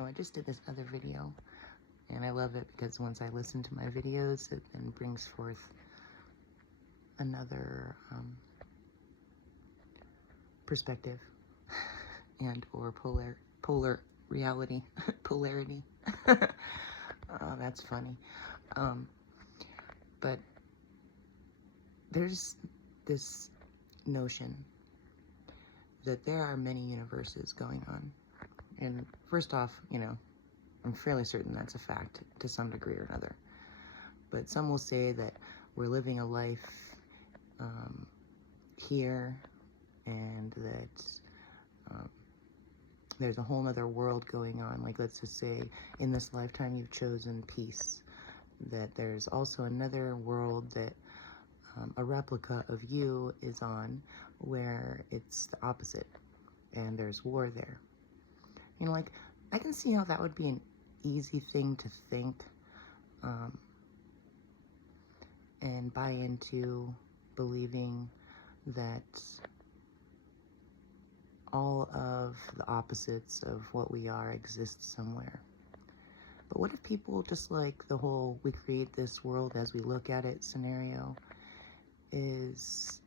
So I just did this other video, and I love it because once I listen to my videos, it then brings forth another perspective and or polar reality, polarity. Oh, that's funny. But there's this notion that there are many universes going on. And first off, I'm fairly certain that's a fact to some degree or another. But some will say that we're living a life here, and that there's a whole other world going on. Like, let's just say in this lifetime you've chosen peace, that there's also another world that a replica of you is on, where it's the opposite and there's war there. Like, I can see how that would be an easy thing to think and buy into, believing that all of the opposites of what we are exist somewhere. But what if people, just like the whole we create this world as we look at it scenario, is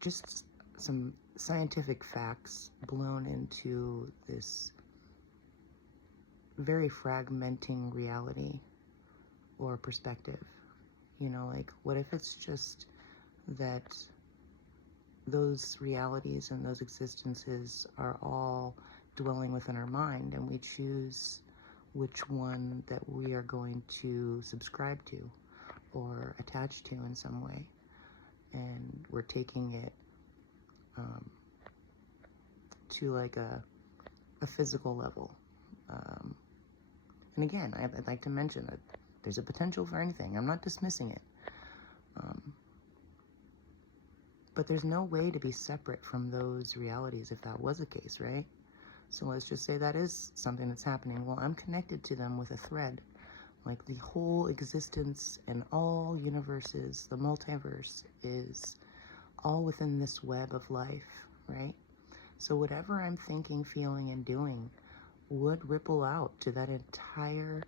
just some scientific facts blown into this very fragmenting reality or perspective? Like, what if it's just that those realities and those existences are all dwelling within our mind, and we choose which one that we are going to subscribe to or attach to in some way, and we're taking it to like a physical level. And again, I'd like to mention that there's a potential for anything. I'm not dismissing it. But there's no way to be separate from those realities if that was the case, right? So let's just say that is something that's happening. Well, I'm connected to them with a thread. Like, the whole existence and all universes, the multiverse, is all within this web of life, right? So whatever I'm thinking, feeling, and doing would ripple out to that entire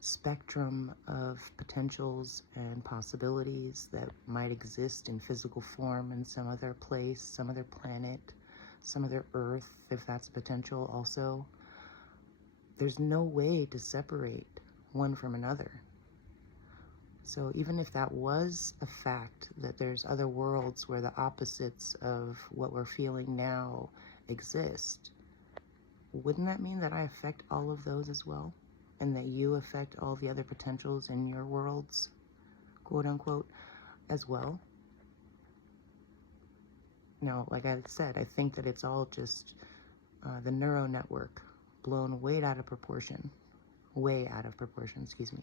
spectrum of potentials and possibilities that might exist in physical form in some other place, some other planet, some other Earth, if that's a potential also. There's no way to separate one from another. So even if that was a fact, that there's other worlds where the opposites of what we're feeling now exist, wouldn't that mean that I affect all of those as well? And that you affect all the other potentials in your worlds, quote unquote, as well? Now, like I said, I think that it's all just the neural network blown way out of proportion, excuse me.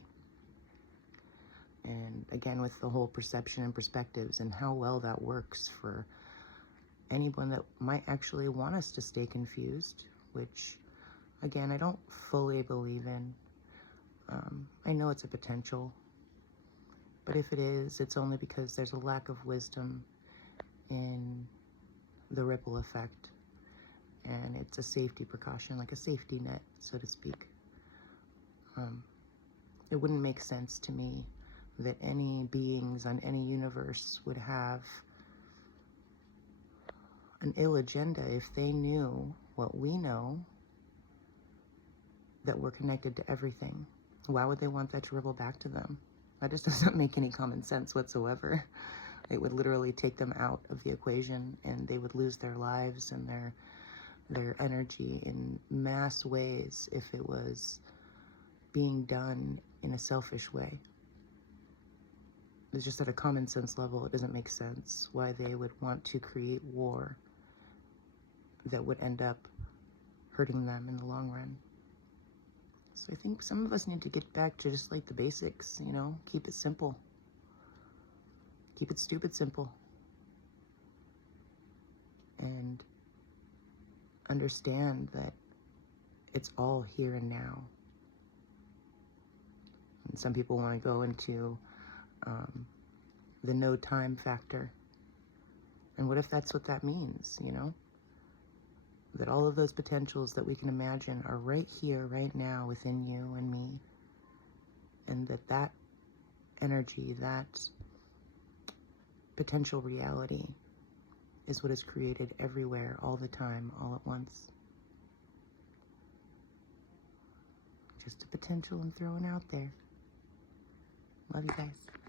And again, with the whole perception and perspectives and how well that works for anyone that might actually want us to stay confused, which, again, I don't fully believe in. I know it's a potential, but if it is, it's only because there's a lack of wisdom in the ripple effect, and it's a safety precaution, like a safety net, so to speak. It wouldn't make sense to me that any beings on any universe would have an ill agenda if they knew what we know, that we're connected to everything. Why would they want that to ripple back to them? That just doesn't make any common sense whatsoever. It would literally take them out of the equation, and they would lose their lives and their energy in mass ways if it was being done in a selfish way. It's just at a common sense level, it doesn't make sense why they would want to create war that would end up hurting them in the long run. So I think some of us need to get back to just like the basics, keep it simple. Keep it stupid simple. And understand that it's all here and now. And some people want to go into the no time factor. And what if that's what that means, that all of those potentials that we can imagine are right here, right now, within you and me. And that energy, that potential reality is what is created everywhere, all the time, all at once. Just a potential I'm throwing out there. Love you guys.